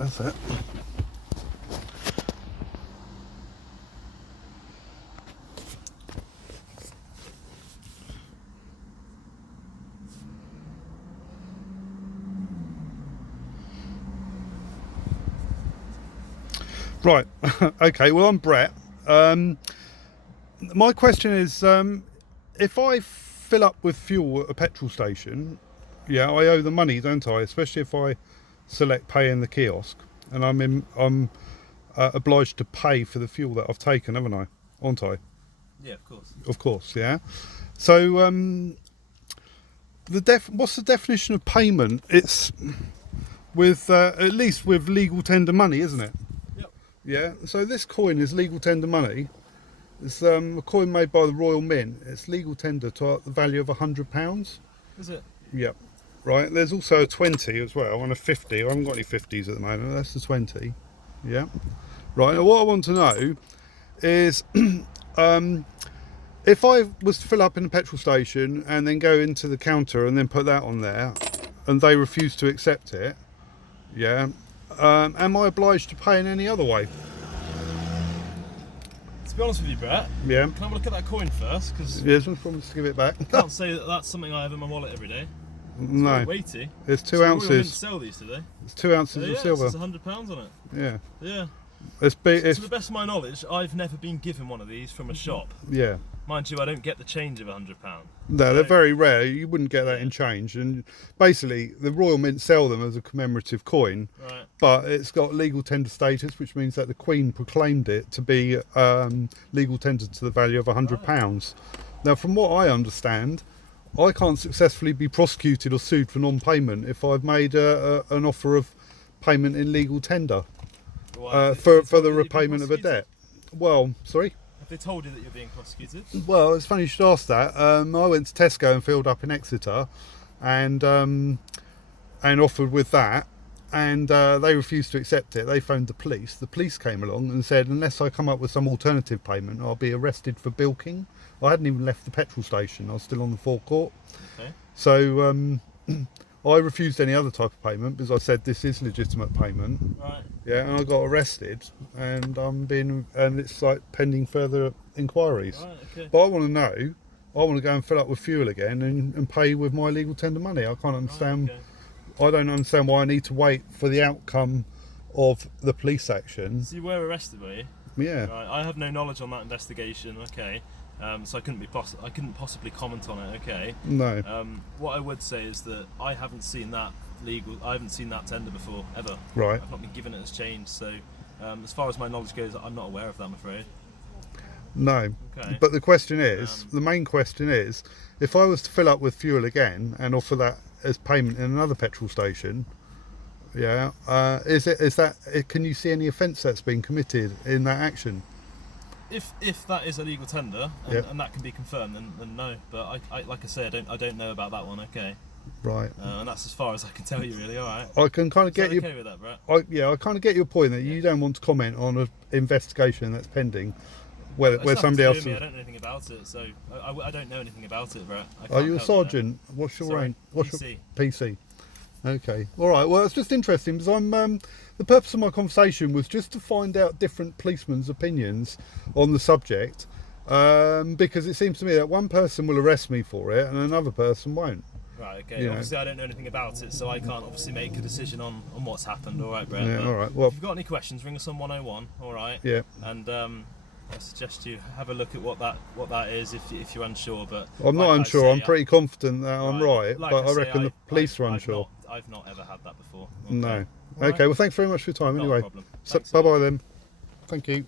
that's it. Right, okay, well I'm Brett. My question is, if I fill up with fuel at a petrol station, yeah, I owe the money, don't I? Especially if I select pay in the kiosk, and I'm obliged to pay for the fuel that I've taken, haven't I? Aren't I? Yeah, of course. Of course, yeah. So, what's the definition of payment? It's with at least with legal tender money, isn't it? Yep. Yeah. So this coin is legal tender money. It's a coin made by the Royal Mint. It's legal tender to the value of £100. Is it? Yep. Right. There's also a 20 as well and a 50. I haven't got any 50s at the moment. That's the 20. Yeah. Right. Now what I want to know is if I was to fill up in a petrol station and then go into the counter and then put that on there and they refuse to accept it, yeah, am I obliged to pay in any other way? To be honest with you, Brett, Yeah. can I have a look at that coin first? Because Yes, I promise to give it back. I can't say that that's something I have in my wallet every day. It's No. very weighty. It's 2 So Royal Mint ounces. sell these today. It's 2 ounces Yeah, of silver. it's £100 on it. Yeah. Yeah. It's To the best of my knowledge, I've never been given one of these from a shop. yeah. Mind you, I don't get the change of £100. No, they're very rare. You wouldn't get that Yeah. in change. And basically, the Royal Mint sell them as a commemorative coin, Right. but it's got legal tender status, which means that the Queen proclaimed it to be legal tender to the value of £100. Now, from what I understand, I can't successfully be prosecuted or sued for non-payment if I've made an offer of payment in legal tender Why, for have they told the you that you've been repayment of a prosecuted? debt. Well, sorry? Have they told you that you're being prosecuted? Well, it's funny you should ask that. I went to Tesco and filled up in Exeter, and offered with that, and they refused to accept it. They phoned the police. The police came along and said, unless I come up with some alternative payment, I'll be arrested for bilking. I hadn't even left the petrol station. I was still on the forecourt. Okay. So I refused any other type of payment because I said this is legitimate payment. Right. Yeah, and I got arrested, and it's like pending further inquiries. Right, okay. But I want to know. I want to go and fill up with fuel again and pay with my legal tender money. I can't understand. Right, okay. I don't understand why I need to wait for the outcome of the police action. So you were arrested, were you? Yeah. Right. I have no knowledge on that investigation. Okay. So I couldn't possibly comment on it. Okay. No. What I would say is that I haven't seen that tender before ever. Right. I've not been given it as change. So as far as my knowledge goes, I'm not aware of that, I'm afraid. No. Okay. But the question is, the main question is, if I was to fill up with fuel again and offer that as payment in another petrol station, yeah, can you see any offence that's been committed in that action? If that is a legal tender and, Yep. and that can be confirmed, then no. But I like I say, I don't know about that one. Okay. Right. And that's as far as I can tell you, really. All right. I can kind of Is get that you. okay with that, Brett? I kind of get your point that you don't want to comment on an investigation that's pending, where It's nothing somebody to do else. with me. I don't know anything about it, so I don't know anything about it, Brett. I Are can't you a help you there. sergeant? What's your Sorry, rank? What's PC. your PC? Okay. All right. Well, it's just interesting because the purpose of my conversation was just to find out different policemen's opinions on the subject, because it seems to me that one person will arrest me for it and another person won't. Right, okay. You know. Obviously, I don't know anything about it, so I can't obviously make a decision on what's happened. All right, Brett. Yeah. But All right. Well. if you've got any questions, ring us on 101. All right. Yeah. And I suggest you have a look at what that is if you're unsure. But I'm not like I unsure. say, I'm pretty confident that I'm right, Like but I say, reckon the police are unsure. I've not ever had that before. Okay. No. All right. Okay. Well, thanks very much for your time. Not a Anyway. problem. So, Thanks a lot. bye bye then. Thank you.